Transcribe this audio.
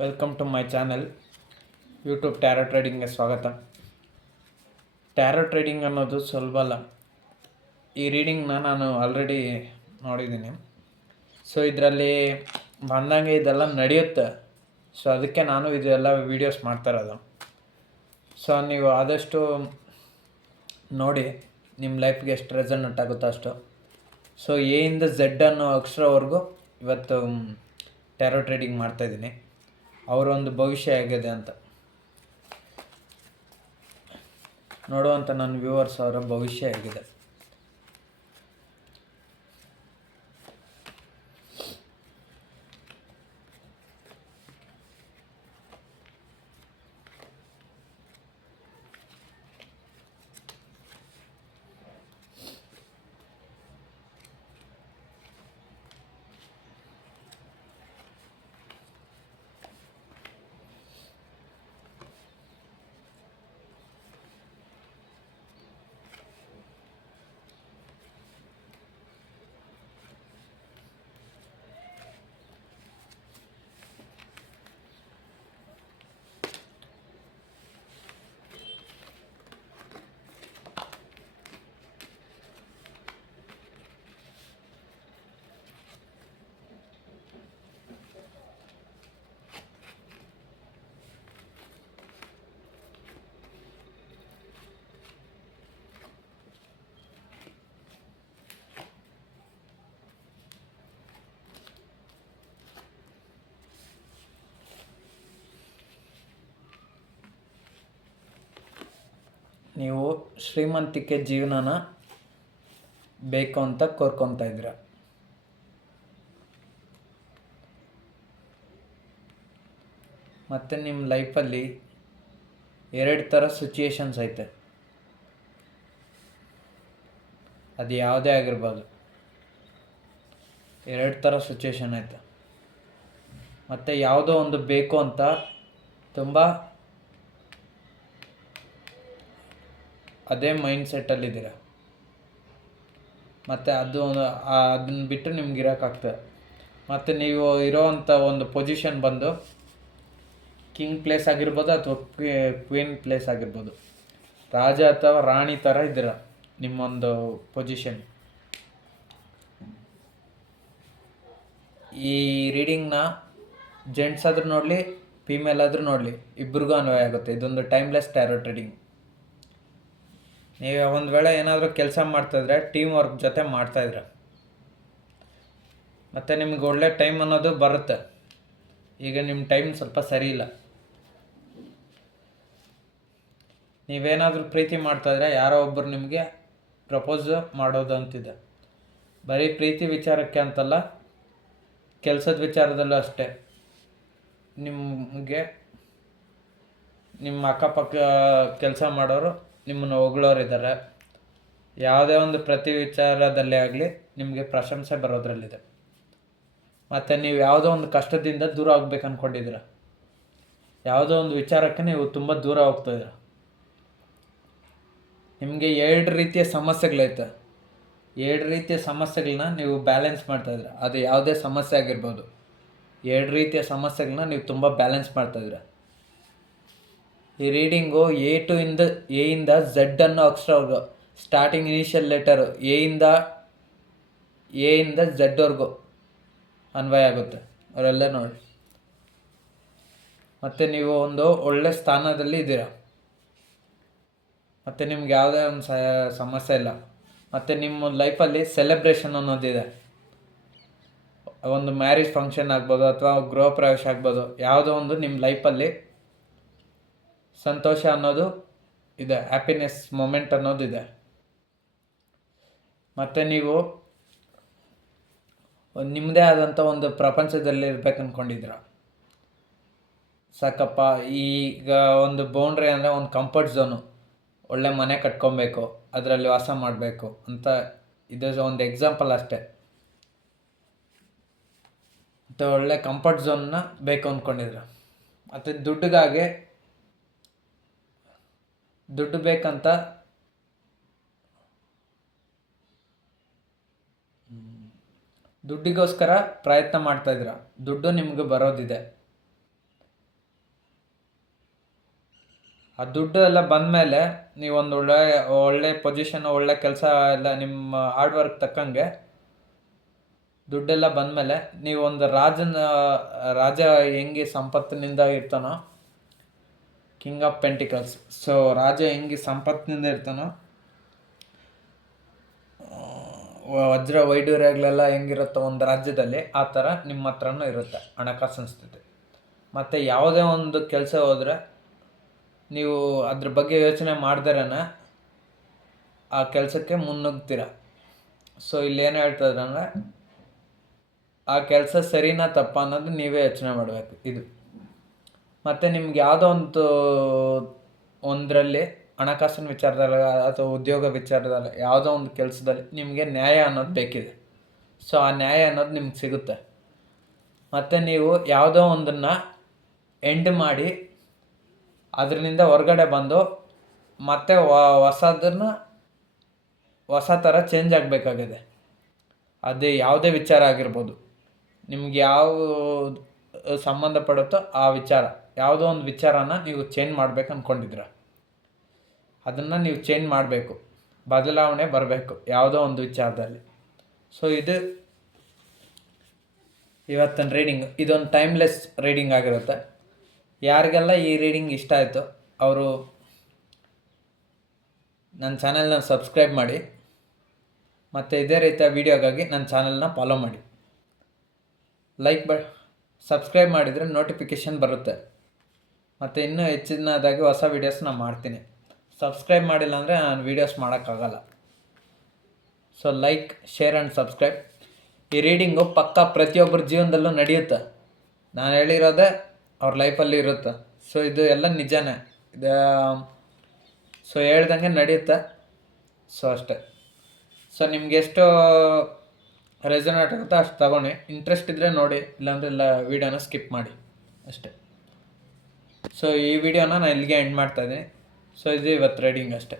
Welcome to my channel YouTube tarot ಟ್ರೇಡಿಂಗ್ಗೆ ಸ್ವಾಗತ. Tarot trading ಅನ್ನೋದು ಸುಲಭ ಅಲ್ಲ. ಈ ರೀಡಿಂಗ್ನ ನಾನು ಆಲ್ರೆಡಿ ನೋಡಿದ್ದೀನಿ. ಸೊ ಇದರಲ್ಲಿ ಬಂದಂಗೆ ಇದೆಲ್ಲ ನಡೆಯುತ್ತೆ. ಸೊ ಅದಕ್ಕೆ ನಾನು ಇದೆಲ್ಲ ವೀಡಿಯೋಸ್ ಮಾಡ್ತಾ ಇರೋದು. ಸೊ ನೀವು ಆದಷ್ಟು ನೋಡಿ ನಿಮ್ಮ ಲೈಫ್ಗೆ ಎಷ್ಟು ರೆಸಲ್ಯೂಟ್ ಆಗುತ್ತೋ ಅಷ್ಟು. ಸೊ ಎಯಿಂದ ಝೆಡ್ ಅನ್ನೋ ಅಕ್ಷರವರೆಗೂ ಇವತ್ತು ಟ್ಯಾರೋ ಟ್ರೇಡಿಂಗ್ ಮಾಡ್ತಾಯಿದ್ದೀನಿ. ಅವರೊಂದು ಭವಿಷ್ಯ ಹೇಗಿದೆ ಅಂತ ನೋಡುವಂಥ ನನ್ನ ವ್ಯೂವರ್ಸ್ ಅವರ ಭವಿಷ್ಯ ಹೇಗಿದೆ. ನೀವು ಶ್ರೀಮಂತಿಕೆ ಜೀವನನ ಬೇಕು ಅಂತ ಕೋರ್ಕೊತಾ ಇದ್ದೀರ. ಮತ್ತು ನಿಮ್ಮ ಲೈಫಲ್ಲಿ ಎರಡು ಥರ ಸಿಚುಯೇಷನ್ಸ್ ಐತೆ. ಅದು ಯಾವುದೇ ಆಗಿರ್ಬೋದು, ಎರಡು ಥರ ಸಿಚುಯೇಷನ್ ಐತೆ. ಮತ್ತು ಯಾವುದೋ ಒಂದು ಬೇಕು ಅಂತ ತುಂಬ ಅದೇ ಮೈಂಡ್ಸೆಟ್ಟಲ್ಲಿದ್ದೀರ. ಮತ್ತು ಅದನ್ನು ಬಿಟ್ಟು ನಿಮ್ಗೆ ಇರೋಕ್ಕಾಗ್ತದೆ. ಮತ್ತು ನೀವು ಇರೋವಂಥ ಒಂದು ಪೊಸಿಷನ್ ಬಂದು ಕಿಂಗ್ ಪ್ಲೇಸ್ ಆಗಿರ್ಬೋದು ಅಥವಾ ಕ್ವೀನ್ ಪ್ಲೇಸ್ ಆಗಿರ್ಬೋದು, ರಾಜ ಅಥವಾ ರಾಣಿ ಥರ ಇದ್ದೀರ ನಿಮ್ಮೊಂದು ಪೊಸಿಷನ್. ಈ ರೀಡಿಂಗ್ನ ಜೆಂಟ್ಸ್ ಆದರೂ ನೋಡಲಿ, ಫೀಮೇಲ್ ಆದರೂ ನೋಡಲಿ, ಇಬ್ರಿಗೂ ಅನ್ವಯ ಆಗುತ್ತೆ. ಇದೊಂದು ಟೈಮ್ಲೆಸ್ ಟ್ಯಾರೋ ಟ್ರೇಡಿಂಗ್. ನೀವು ಒಂದು ವೇಳೆ ಏನಾದರೂ ಕೆಲಸ ಮಾಡ್ತಾಯಿದ್ರೆ ಟೀಮ್ ವರ್ಕ್ ಜೊತೆ ಮಾಡ್ತಾಯಿದ್ರೆ ಮತ್ತು ನಿಮ್ಗೆ ಒಳ್ಳೆ ಟೈಮ್ ಅನ್ನೋದು ಬರುತ್ತೆ. ಈಗ ನಿಮ್ಮ ಟೈಮ್ ಸ್ವಲ್ಪ ಸರಿ ಇಲ್ಲ. ನೀವೇನಾದರೂ ಪ್ರೀತಿ ಮಾಡ್ತಾಯಿದ್ರೆ ಯಾರೋ ಒಬ್ಬರು ನಿಮಗೆ ಪ್ರಪೋಸ್ ಮಾಡೋದು ಅಂತಿದೆ. ಬರೀ ಪ್ರೀತಿ ವಿಚಾರಕ್ಕೆ ಅಂತಲ್ಲ, ಕೆಲಸದ ವಿಚಾರದಲ್ಲೂ ಅಷ್ಟೇ. ನಿಮಗೆ ನಿಮ್ಮ ಅಕ್ಕಪಕ್ಕ ಕೆಲಸ ಮಾಡೋರು ನಿಮ್ಮನ್ನು ಹೊಗಳೋರಿದ್ದಾರೆ. ಯಾವುದೇ ಒಂದು ಪ್ರತಿ ವಿಚಾರದಲ್ಲೇ ಆಗಲಿ ನಿಮಗೆ ಪ್ರಶಂಸೆ ಬರೋದ್ರಲ್ಲಿದೆ. ಮತ್ತು ನೀವು ಯಾವುದೋ ಒಂದು ಕಷ್ಟದಿಂದ ದೂರ ಆಗಬೇಕು ಅಂದ್ಕೊಂಡಿದ್ದೀರ. ಯಾವುದೋ ಒಂದು ವಿಚಾರಕ್ಕೆ ನೀವು ತುಂಬ ದೂರ ಹೋಗ್ತಾಯಿದ್ದೀರ. ನಿಮಗೆ ಎರಡು ರೀತಿಯ ಸಮಸ್ಯೆಗಳೈತೆ. ಎರಡು ರೀತಿಯ ಸಮಸ್ಯೆಗಳನ್ನ ನೀವು ಬ್ಯಾಲೆನ್ಸ್ ಮಾಡ್ತಾಯಿದ್ದೀರ. ಅದು ಯಾವುದೇ ಸಮಸ್ಯೆ ಆಗಿರ್ಬೋದು, ಎರಡು ರೀತಿಯ ಸಮಸ್ಯೆಗಳನ್ನ ನೀವು ತುಂಬ ಬ್ಯಾಲೆನ್ಸ್ ಮಾಡ್ತಾಯಿದ್ದೀರ. ಈ ರೀಡಿಂಗು ಎಯಿಂದ ಝೆಡ್ ಅನ್ನೋ ಅಕ್ಷರವರೆಗೂ, ಸ್ಟಾರ್ಟಿಂಗ್ ಇನಿಷಿಯಲ್ ಲೆಟರು ಎಯಿಂದ ಝೆಡ್ವರೆಗೂ ಅನ್ವಯ ಆಗುತ್ತೆ. ಅವರೆಲ್ಲ ನೋಡಿ. ಮತ್ತು ನೀವು ಒಂದು ಒಳ್ಳೆ ಸ್ಥಾನದಲ್ಲಿ ಇದ್ದೀರ. ಮತ್ತು ನಿಮ್ಗೆ ಯಾವುದೇ ಒಂದು ಸಮಸ್ಯೆ ಇಲ್ಲ. ಮತ್ತು ನಿಮ್ಮ ಲೈಫಲ್ಲಿ ಸೆಲೆಬ್ರೇಷನ್ ಅನ್ನೋದಿದೆ. ಒಂದು ಮ್ಯಾರೇಜ್ ಫಂಕ್ಷನ್ ಆಗ್ಬೋದು ಅಥವಾ ಗೃಹ ಪ್ರವೇಶ ಆಗ್ಬೋದು, ಯಾವುದೋ ಒಂದು ನಿಮ್ಮ ಲೈಫಲ್ಲಿ ಸಂತೋಷ ಅನ್ನೋದು ಇದೆ, ಹ್ಯಾಪಿನೆಸ್ ಮೊಮೆಂಟ್ ಅನ್ನೋದಿದೆ. ಮತ್ತು ನೀವು ನಿಮ್ಮದೇ ಆದಂಥ ಒಂದು ಪ್ರಪಂಚದಲ್ಲಿ ಇರ್ಬೇಕು ಅಂದ್ಕೊಂಡಿದ್ದೀರ. ಸಾಕಪ್ಪ, ಈಗ ಒಂದು ಬೌಂಡ್ರಿ ಅಂದರೆ ಒಂದು ಕಂಫರ್ಟ್ ಝೋನು, ಒಳ್ಳೆ ಮನೆ ಕಟ್ಕೊಬೇಕು, ಅದರಲ್ಲಿ ವಾಸ ಮಾಡಬೇಕು ಅಂತ. ಇದು ಒಂದು ಎಕ್ಸಾಂಪಲ್ ಅಷ್ಟೇ. ಮತ್ತು ಒಳ್ಳೆ ಕಂಫರ್ಟ್ ಝೋನ್ನ ಬೇಕು ಅಂದ್ಕೊಂಡಿದ್ದೀರ. ಮತ್ತು ದುಡ್ಡು ಬೇಕಂತ ದುಡ್ಡಿಗೋಸ್ಕರ ಪ್ರಯತ್ನ ಮಾಡ್ತಾಯಿದ್ದೀರ. ದುಡ್ಡು ನಿಮಗೆ ಬರೋದಿದೆ. ಆ ದುಡ್ಡು ಎಲ್ಲ ಬಂದಮೇಲೆ ನೀವೊಂದು ಒಳ್ಳೆ ಪೊಸಿಷನ್, ಒಳ್ಳೆ ಕೆಲಸ ಎಲ್ಲ ನಿಮ್ಮ ಹಾರ್ಡ್ ವರ್ಕ್ ತಕ್ಕಂಗೆ ದುಡ್ಡೆಲ್ಲ ಬಂದಮೇಲೆ ನೀವೊಂದು ರಾಜ ಹೆಂಗೆ ಸಂಪತ್ತಿನಿಂದ ಇರ್ತಾನೋ, ಕಿಂಗ್ ಆಫ್ ಪೆಂಟಿಕಲ್ಸ್. ಸೊ ರಾಜ ಹೆಂಗೆ ಸಂಪತ್ತಿನಿಂದ ಇರ್ತಾನೋ, ವಜ್ರ ವೈಡೂರ್ಯಗಳೆಲ್ಲ ಹೆಂಗಿರುತ್ತೋ ಒಂದು ರಾಜ್ಯದಲ್ಲಿ, ಆ ಥರ ನಿಮ್ಮ ಹತ್ರನೂ ಇರುತ್ತೆ ಹಣಕಾಸಿನ ಸ್ಥಿತಿ. ಮತ್ತು ಯಾವುದೇ ಒಂದು ಕೆಲಸ ಹೋದರೆ ನೀವು ಅದ್ರ ಬಗ್ಗೆ ಯೋಚನೆ ಮಾಡ್ದಿರೇ ಆ ಕೆಲಸಕ್ಕೆ ಮುನ್ನುಗ್ತೀರ. ಸೊ ಇಲ್ಲೇನು ಹೇಳ್ತಾಯಿದ್ರೆ ಅಂದರೆ, ಆ ಕೆಲಸ ಸರಿನಾ ತಪ್ಪ ಅನ್ನೋದು ನೀವೇ ಯೋಚನೆ ಮಾಡಬೇಕು ಇದು. ಮತ್ತು ನಿಮ್ಗೆ ಯಾವುದೋ ಒಂದರಲ್ಲಿ ಹಣಕಾಸಿನ ವಿಚಾರದಲ್ಲಿ ಅಥವಾ ಉದ್ಯೋಗ ವಿಚಾರದಲ್ಲಿ ಯಾವುದೋ ಒಂದು ಕೆಲಸದಲ್ಲಿ ನಿಮಗೆ ನ್ಯಾಯ ಅನ್ನೋದು ಬೇಕಿದೆ. ಸೊ ಆ ನ್ಯಾಯ ಅನ್ನೋದು ನಿಮ್ಗೆ ಸಿಗುತ್ತೆ. ಮತ್ತು ನೀವು ಯಾವುದೋ ಒಂದನ್ನು ಎಂಡ್ ಮಾಡಿ ಅದರಿಂದ ಹೊರಗಡೆ ಬಂದು ಮತ್ತೆ ಹೊಸ ಥರ ಚೇಂಜ್ ಆಗಬೇಕಾಗಿದೆ. ಅದೇ ಯಾವುದೇ ವಿಚಾರ ಆಗಿರ್ಬೋದು, ನಿಮ್ಗೆ ಯಾವ ಸಂಬಂಧಪಡುತ್ತೋ ಆ ವಿಚಾರ, ಯಾವುದೋ ಒಂದು ವಿಚಾರನ ನೀವು ಚೇಂಜ್ ಮಾಡ್ಬೇಕು ಅಂದ್ಕೊಂಡಿದ್ದೀರ, ಅದನ್ನು ನೀವು ಚೇಂಜ್ ಮಾಡಬೇಕು, ಬದಲಾವಣೆ ಬರಬೇಕು ಯಾವುದೋ ಒಂದು ವಿಚಾರದಲ್ಲಿ. ಸೊ ಇದು ಇವತ್ತಿನ ರೀಡಿಂಗ್. ಇದೊಂದು ಟೈಮ್ಲೆಸ್ ರೀಡಿಂಗ್ ಆಗಿರುತ್ತೆ. ಯಾರಿಗೆಲ್ಲ ಈ ರೀಡಿಂಗ್ ಇಷ್ಟ ಆಯಿತು ಅವರು ನನ್ನ ಚಾನೆಲ್ನ ಸಬ್ಸ್ಕ್ರೈಬ್ ಮಾಡಿ, ಮತ್ತು ಇದೇ ರೀತಿಯ ವೀಡಿಯೋಗಾಗಿ ನನ್ನ ಚಾನೆಲ್ನ ಫಾಲೋ ಮಾಡಿ. ಸಬ್ಸ್ಕ್ರೈಬ್ ಮಾಡಿದರೆ ನೋಟಿಫಿಕೇಷನ್ ಬರುತ್ತೆ, ಮತ್ತು ಇನ್ನೂ ಹೆಚ್ಚಿನದಾಗಿ ಹೊಸ ವೀಡಿಯೋಸ್ ನಾನು ಮಾಡ್ತೀನಿ. ಸಬ್ಸ್ಕ್ರೈಬ್ ಮಾಡಿಲ್ಲ ಅಂದರೆ ನಾನು ವೀಡಿಯೋಸ್ ಮಾಡೋಕ್ಕಾಗಲ್ಲ. So like, share and subscribe. ಈ ರೀಡಿಂಗು ಪಕ್ಕಾ ಪ್ರತಿಯೊಬ್ಬರ ಜೀವನದಲ್ಲೂ ನಡೆಯುತ್ತೆ. ನಾನು ಹೇಳಿರೋದೇ ಅವ್ರ ಲೈಫಲ್ಲಿ ಇರುತ್ತೆ. ಸೊ ಇದು ಎಲ್ಲ ನಿಜನೇ. ಸೊ ಹೇಳ್ದಂಗೆ ನಡೆಯುತ್ತೆ. ಸೊ ಅಷ್ಟೇ. ಸೊ ನಿಮ್ಗೆ ಎಷ್ಟು ರೆಸೊನೇಟ್ ಆಗುತ್ತೋ ಅಷ್ಟು ತಗೊಳ್ಳಿ. ಇಂಟ್ರೆಸ್ಟ್ ಇದ್ದರೆ ನೋಡಿ, ಇಲ್ಲಾಂದರೆ ವೀಡಿಯೋನ ಸ್ಕಿಪ್ ಮಾಡಿ ಅಷ್ಟೇ. ಸೊ ಈ ವಿಡಿಯೋನ ನಾನು ಇಲ್ಲಿಗೆ ಎಂಡ್ ಮಾಡ್ತಾಯಿದ್ದೀನಿ. ಸೊ ಇದು ಇವತ್ತು ರೀಡಿಂಗ್ ಅಷ್ಟೇ.